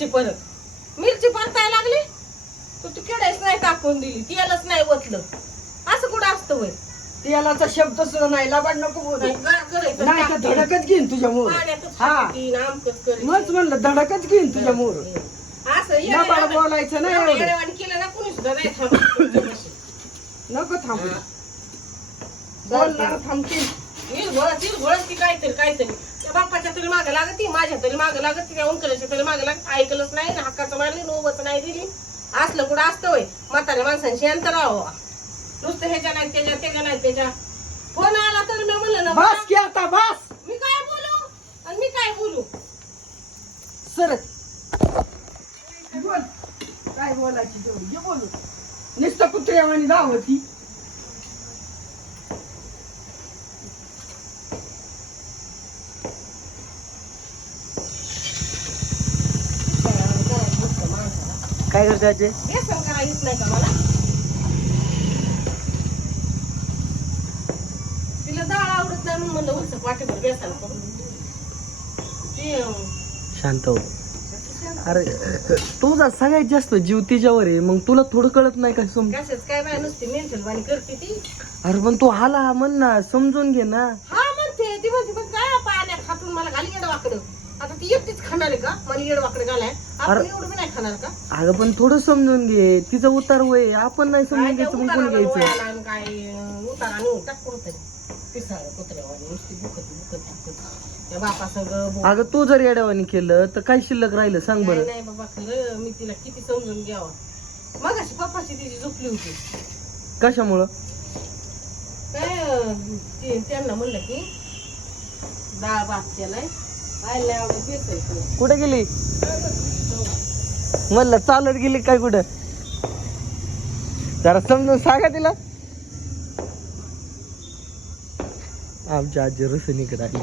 मिरची परत. मिरची परतायला लागली? तू ती केडायच नाही टाकून दिली. तेलच नाही ओतलं. असं कुठं असतं वय? तेलाचा शब्द सुद्धा नाही. लाबाड नको बोलू. नाही तर. धडकच घेईन तुझ्या मोर हा. मग म्हणलं धडकच घेईन तुझ्या मोर असं लबाड बोलायचं नाही एवढं. केलं ना कुणी सुद्धा नाही थांबत. नको थांबू. बोलणार थांबतील. ती काहीतरी काहीतरी. त्या बाप्पाच्या तरी मागे लागत माझ्या तरी मागे लागत ती त्या ओंकराच्या तरी मागे लागत. ऐकलंच नाही ना हक्काचं मारली नोबत नाही दिली. असलं कुठं असतं होय? म्हाताऱ्या माणसांशी अंतर राहावं. नुसतं ह्याच्या नाही त्याच्या त्याच्या नाही त्याच्या. फोन आला तर मी म्हणलं ना बस की आता बस. मी काय बोलू? आणि मी काय बोलू? सर बोल. काय बोलायची तेवढी? जे बोलू. नुसतं कुत्र्यावानी धावती. काय करते आजी? तिला डाळ आवडत नाही म्हणून म्हणलं उलट वाटेभर व्यसन करून ती अं, शांत हो. अरे तुझा सगळ्यात जास्त जीव तिच्यावर आहे मग तुला थोडं कळत नाही का सम कशाच? काय बाय नुसती मेंटल वाणी करते ती. अरे पण तू आला म्हण ना समजून घे ना. हा म्हणते ती म्हणते पण काय पाण्यात हातून मला घाली वाकडं. आता ती एकटीच खाणार आहे का? मला येड वाकडं घालाय आपण अरे- एवढं बी नाही खाणार का? अगं पण थोडं समजून घे. तिचं उतार वय आपण नाही समजून घ्यायचं मग कोण घ्यायचं? आणि काय उतारा नेऊन टाक कुठं तरी पिसाळ कुत्र्यावानी नुसती बुकत बुकत बुकत त्या बापा सगळं अगं तू जर येड्यावानी केलं तर काय शिल्लक राहिलं? सांग नाही बरं. नाही बाबा खरं मी तिला किती समजून घ्यावं. मग अशी पप्पाची तिची झोपली होती. कशामुळं? काय अं, ते- त्यांना म्हणलं की डाळ भात केलाय. कुठे गेली? म्हणलं चालत गेली काय कुठं? जरा समजून सांगा तिला. आमच्या आजी रसनीकडे आली.